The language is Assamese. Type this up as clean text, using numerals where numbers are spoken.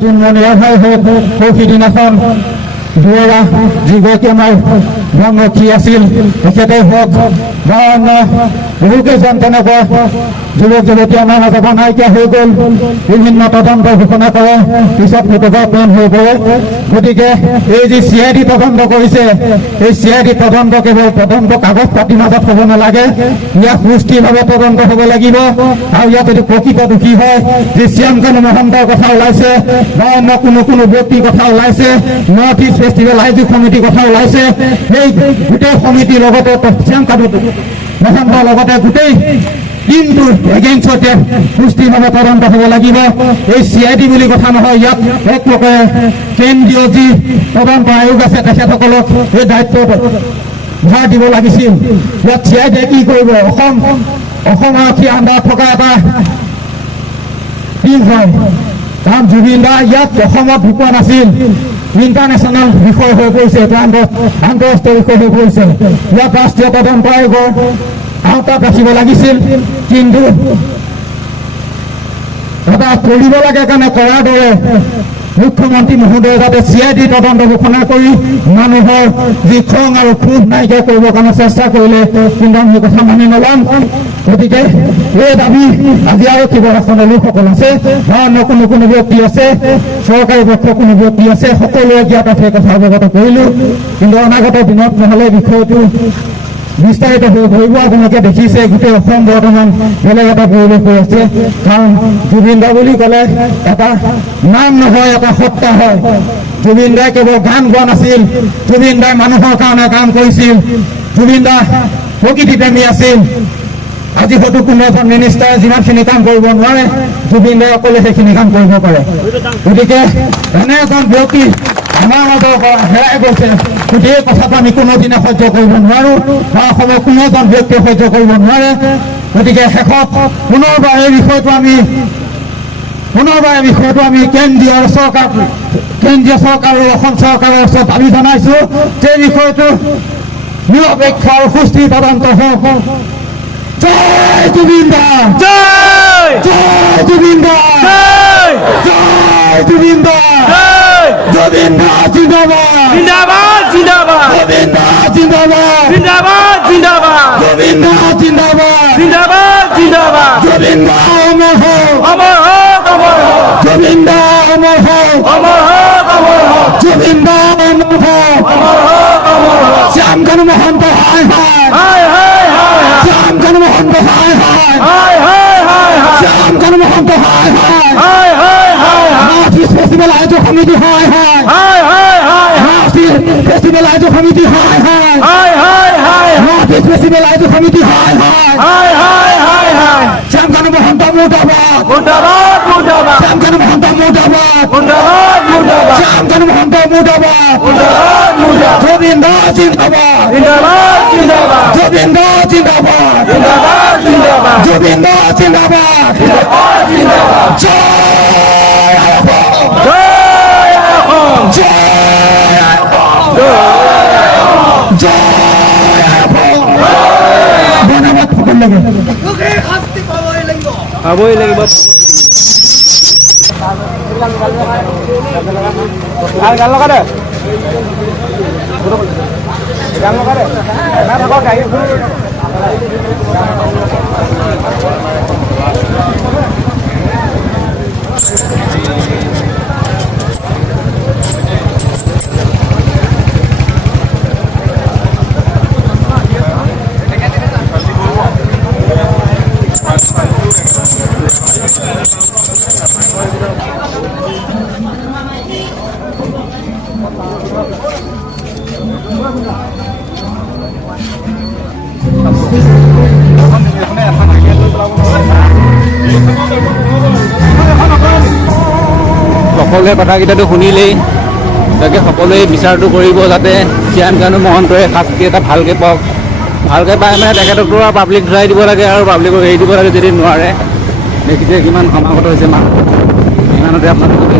জুনমণি ৰাভাই হওক সিদিনাখন দুৱৰা যিগৰাকী আমাৰ বনৰক্ষী আছিল তেখেতেই হওক বা অন্য বহুকেইজন তেনেকুৱা যুৱক যুৱতী আমাৰ মাজৰ পৰা নাইকিয়া হৈ গ'ল। বিভিন্ন তদন্ত ঘোষণা কৰে, পিছত ফটোগ্ৰাফমেন হৈ পৰে। গতিকে এই যি CID তদন্ত কৰিছে, এই CID তদন্ত কেৱল তদন্ত কাগজ পাতিৰ মাজত হ'ব নালাগে, ইয়াত সুস্থিৰভাৱে তদন্ত হ'ব লাগিব। আৰু ইয়াত যদি প্ৰকৃত দোষী হয়, যি শ্যামকানু মহন্তৰ কথা ওলাইছে বা অন্য কোনো ব্যক্তিৰ কথা ওলাইছে, নৰ্থ ইষ্ট ফেষ্টিভেল আয়োজক সমিতিৰ কথা ওলাইছে, সেই গোটেই সমিতিৰ লগতে শ্যামকানু মহন্তৰ লগতে গোটেই টিমটোৰ এগেইনষ্টতে সুস্থিৰভাৱে তদন্ত হ'ব লাগিব। এই CID বুলি কথা নহয়, ইয়াত এক প্ৰকাৰে কেন্দ্ৰীয় যি তদন্ত আয়োগ আছে তেখেতসকলক এই দায়িত্ব ভাৰ দিব লাগিছিল। ইয়াত CID কি কৰিব? অসম আৰক্ষী আণ্ডাৰত থকা এটা টিম হয়, কাৰণ জুবিন দা ইয়াত অসমত ঢুকুৱা নাছিল। ইণ্টাৰনেশ্যনেল বিষয় হৈ পৰিছে, আন্তঃৰাষ্ট্ৰীয় বিষয় হৈ পৰিছে। ইয়াত ৰাষ্ট্ৰীয় তদন্ত আয়োগৰ আওতাত ৰাখিব লাগিছিল, কিন্তু এটা কৰিব লাগে কাৰণে কৰাৰ দৰে মুখ্যমন্ত্ৰী মহোদয়ে যাতে CID তদন্ত ঘোষণা কৰি মানুহৰ যি খং আৰু ক্ষোভ নাইকিয়া কৰিবৰ কাৰণে চেষ্টা কৰিলে, কিন্তু আমি কথা মানি নল'ম। গতিকে এই দাবী আজি আৰু শিৱৰাসনৰ লোকসকল আছে বা অন্য কোনো ব্যক্তি আছে, চৰকাৰী পক্ষৰ কোনো ব্যক্তি আছে, সকলোৱে জ্ঞাত সেই কথা অৱগত কৰিলোঁ। কিন্তু অনাগত দিনত নহ'লে বিষয়টো বিস্তাৰিত হৈ ধৰিব। আপোনালোকে দেখিছে গোটেই অসম বৰ্তমান বেলেগ এটা পৰিৱেশ হৈ আছে, কাৰণ জুবিন দা বুলি ক'লে এটা নাম নহয়, এটা সত্তা হয়। জুবিন দাই কেৱল গান গোৱা নাছিল, জুবিন দাই মানুহৰ কাৰণে কাম কৰিছিল, জুবিন দা প্ৰকৃতি প্ৰেমী আছিল। আজি হয়তো কোনো এজন মিনিষ্টাৰে যিমানখিনি কাম কৰিব নোৱাৰে, জুবিন দাই অকলে সেইখিনি কাম কৰিব পাৰে। গতিকে এনে এজন ব্যক্তি আমাৰ মাজৰ পৰা হেৰাই গৈছে, গোটেই কথাটো আমি কোনোদিনে সহ্য কৰিব নোৱাৰোঁ বা অসমৰ কোনো এজন ব্যক্তিয়ে সহ্য কৰিব নোৱাৰে। গতিকে শেষত পুনৰবাৰ এই বিষয়টো আমি কেন্দ্ৰীয় চৰকাৰ আৰু অসম চৰকাৰৰ ওচৰত দাবী জনাইছোঁ যে বিষয়টো নিৰপেক্ষ আৰু সুস্থিৰ তদন্ত হওক। জয় জুবিন দা, জয় জুবিন দা, জয় জুবিন দা, জুবিন দা জিন্দাবাদ, জিন্দাবাদ জিন্দাবাদ, জুবিন দা জিন্দাবাদ, জিন্দাবাদ জিন্দাবাদ, জুবিন দা জিন্দাবাদ, জিন্দাবাদ জিন্দাবাদ, জুবিন দা অমর হোক, অমর হোক, অমর হোক, জুবিন দা অমর হোক, অমর হোক, অমর হোক, জুবিন দা অমর হোক, অমর হোক, অমর হোক। শ্যামকানু মহন্ত হায় হায়, হায় হায় হায়, শ্যামকানু মহন্ত হায় হায়, হায় হায় হায়, শ্যামকানু মহন্ত হায় হায়, হায় হায় হায়, নৰ্থ ইষ্ট ফেষ্টিভেল আয়োজক সমিতি হায় হায়, হায় হায় হায়, নৰ্থ ইষ্ট ফেষ্টিভেল আয়োজক সমিতি হায় হায়, হায় হায় হায়, নৰ্থ ইষ্ট ফেষ্টিভেল আয়োজক সমিতি হায় হায়, হায় হায় হায় হায়, শ্যামকানু মহন্ত মুৰ্দাবাদ, মুৰ্দাবাদ মুৰ্দাবাদ, শ্যামকানু মহন্ত মুৰ্দাবাদ, মুৰ্দাবাদ মুৰ্দাবাদ, শ্যামকানু মহন্ত মুৰ্দাবাদ, মুৰ্দাবাদ মুৰ্দাবাদ, জুবিন দা জিন্দাবাদ, জিন্দাবাদ জিন্দাবাদ, জুবিন দা জিন্দাবাদ, জিন্দাবাদ জিন্দাবাদ, জুবিন দা জিন্দাবাদ, জিন্দাবাদ জিন্দাবাদ। জয় অসম, জয় অসম, জয় অসম, জয় অসম। ধন্যবাদ সকলোকে। পাবই লাগিব। গান লগা দে, গান লগা দে, সকলোৱে কথাকেইটাটো শুনিলেই, তাকে সকলোৱে বিচাৰটো কৰিব যাতে শ্যামকানু মহন্তই শাস্তি এটা ভালকৈ পাওক। ভালকৈ পাই মানে তেখেতকতো আৰু পাব্লিক ধৰাই দিব লাগে আৰু পাব্লিকক এৰি দিব লাগে যদি নোৱাৰে। দেখিছে কিমান সমাগত হৈছে মানুহ, ইমানতে আপোনালোকে